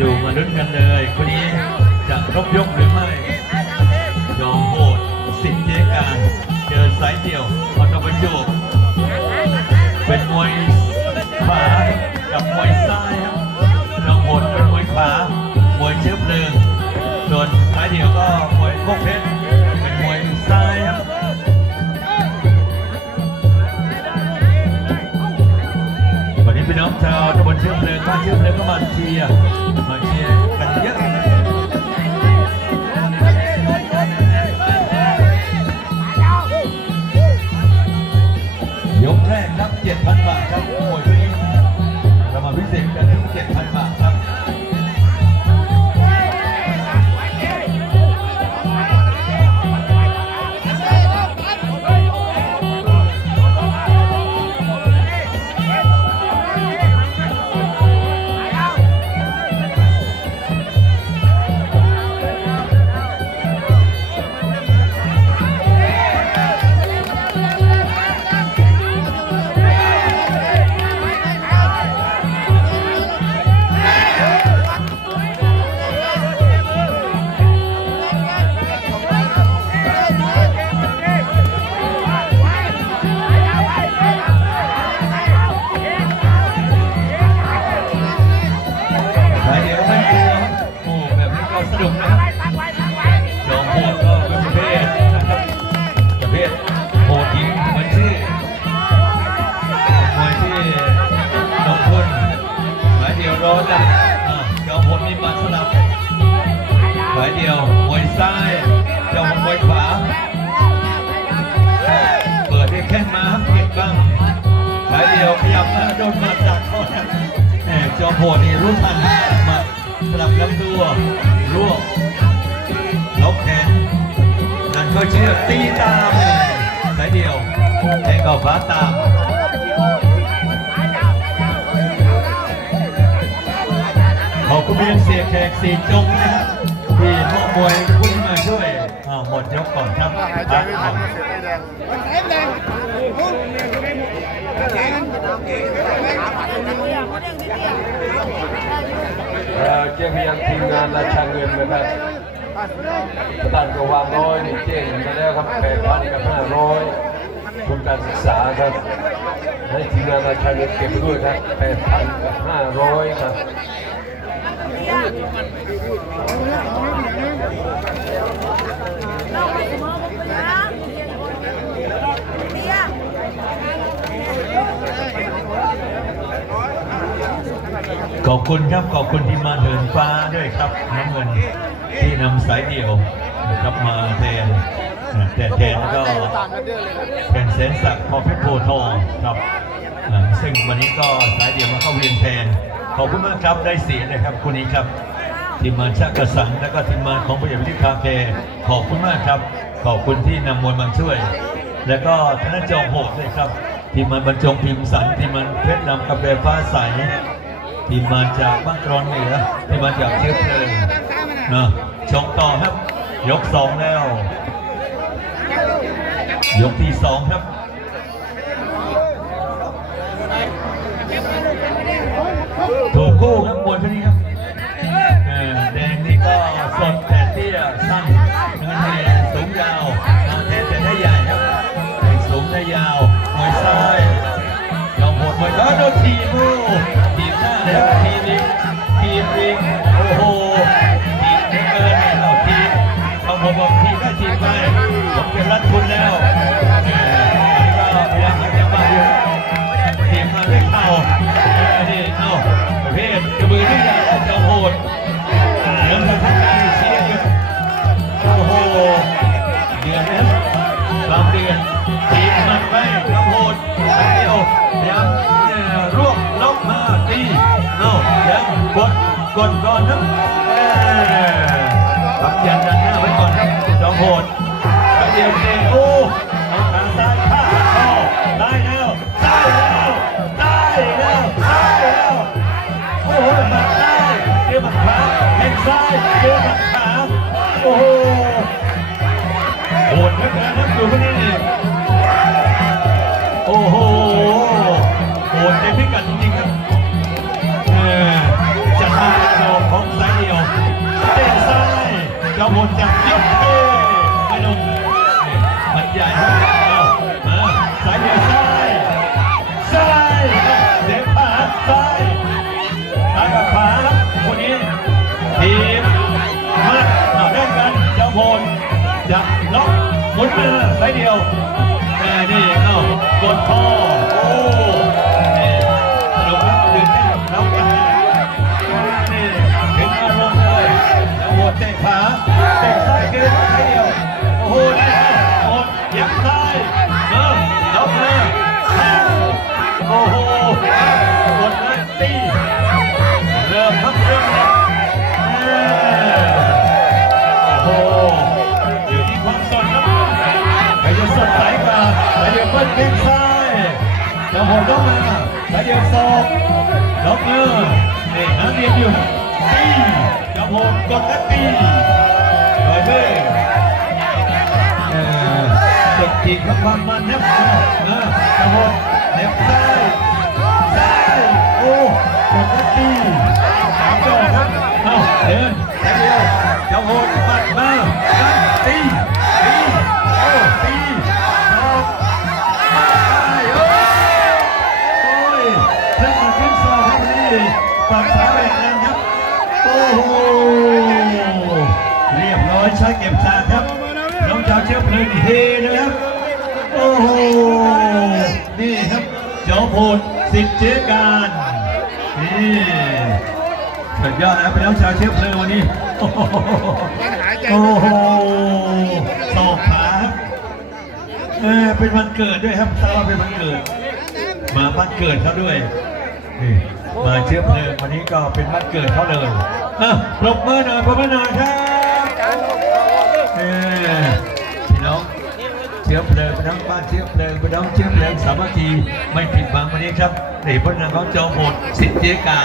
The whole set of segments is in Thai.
ดูมาลุ้นกันเลยคนนี้จะรบยกหรือไม่ยอมโหดสิทธิ์เจการเจอสายเดี่ยว ชื่อเพลงถ้าชื่อเพลงก็มาเชียร์มาเชียร์กันเยอะยกแรกรับ7,000บาทครับโอ้ยวันนี้เรามาพิเศษกันที่7 แบบนี้ก็สนุกนะครับยอมโหดก็เป็นประเภทนะครับประเภทโหดยิงเหมือนชื่อมวยที่ลงทุนสายเดียวรอจับอ่ายอมโหดมีมัดสลับสายเดียวมวยซ้ายยอมมวยขวา เปิดได้แค่มาครับเก็บบ้างสายเดียวขยับมาโดนมาจากข้อนั้นแหมจอมโหดนี่รู้ทันมา สลับลำตัวรวบล็อกแขนนั่นก็เชื่อตีตามสายเดียวแทงเข้าฟ้าตามขอบคุณเพียงเสียแขกสีจงนะครับที่มอบมวยผู้ที่มาช่วยอ่าหมดยกก่อนครับพักก่อนเอ่อ เจ้าพยังทีมงานราชาเงินนะครับประธานกวางร้อยนี่เจ๊งมาแล้วครับแปดพันกับห้าร้อยทุนการศึกษาครับ ให้ทีมงานราชาเงินเก็บด้วยครับแปดพันกับห้าร้อยครับเราไป ขอบคุณครับขอบคุณที่มาเดินฟ้าด้วยครับน้ำเงินที่นำสายเดี่ยวนะครับมาแทนแต่แทนแล้วก็เป็นเซนศักดิ์พอเพชรโพทองครับซึ่งวันนี้ก็สายเดี่ยวมาเข้าเวียนแทน ขอบคุณมากครับได้เสียนะครับคุณนี้ครับทีมงานชักกระสังแล้วก็ทีมงานของพยาวิทยคาเฟ่ขอบคุณมากครับ ขอบคุณที่นำมวลมาช่วย แล้วก็ธนจองโหดด้วยครับทีมงานบรรจงพิมพ์สันทีมงานเพชรนำกาแฟฟ้าใส ทีมมาจากบ้านกรอนเหนือทีมมาจากเชื้อเพลิงนะชงต่อครับ ยกสองแล้ว ยกที่สองครับถูกคู่ครับมวยคน ดเริ่มจะทักทายเชียร์อยู่โอ้โหเดือดนะตามเดือดทีมมันไปเจ้าโหดไปเดียวยังเนี่ยรวบล็อกมาตีเอ้ายังกดกดก่อนครับเออรับยันดันหน้าไว้ก่อนครับเจ้าโหดไปเดียวเตะโอ้เอาขาซ้ายข้าคอได้แล้ ได้เจอกับขาโอ้โหโหดเหลือเกินนะดูคนนี้นี่โอ้โหโหดในพิกัดจริงๆครับจะมาเดนของสายเดียวเตะซ้ายจะวนจาก จะโหดต้องมาใครจะศอกล็อกมือนี่หาเรียนอยู่ตีจะโหดกดนัดตีลอยเบ้เออเด็กจริงครับความมันนะเออจะโหดเล็บซ้ายซ้ายโอ้กดนัดตีสามดอกครับ รียบร้อยใช้เก็บสากครับน้องชาวเชื้อเพลิงเฮนะครับ โอ้โห นี่ครับเจ้าโพดสิทธิ์เจ๊การนี่สุดยอดนะพี่น้องชาวเชื้อเพลิงวันนี้ โอ้โหโอ้โหสอกขาครับเออเป็นวันเกิดด้วยครับทราบว่าเป็นวันเกิด มาบ้านเกิดเขาด้วยนี่มาเชื้อเพลิงวันนี้ก็เป็นบ้านเกิดเขาเลยอะปรบมือหน่อยปรบมือหน่อยครับเออ พี่น้องเชื้อเพลิงพี่น้องบ้านเชื้อเพลิงพี่น้องเชื้อเพลิงสามัคคีไม่ผิดหวังวันนี้ครับนี่พระนางเขาจอมหดสิทธิ์เจ๊กา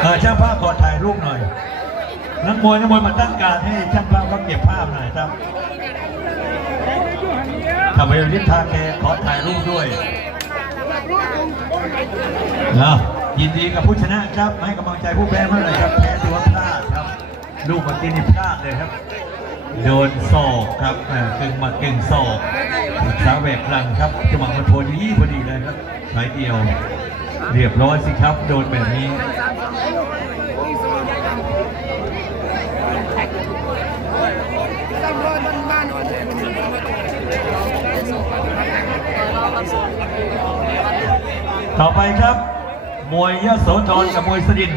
เออช่างภาพขอถ่ายรูปหน่อยนักมวยนักมวยมาตั้งการให้ช่างภาพเขาเก็บภาพหน่อยครับทำไมลิทธาแกขอถ่ายรูปด้วยนะยินดีกับผู้ชนะครับให้กำลังใจผู้แพ้เมื่อไหร่ครับ ลูกเมื่อกี้นี่พลาดเลยครับ โดนศอกครับอ่ากึ่งมัดกึ่งศอกสาแหวกหลังครับจังหวะมันโพดีพอดีเลยครับสายเดียว เรียบร้อยสิครับ โดนแบบนี้ต่อไปครับ มวยยโสธรกับมวยสดิน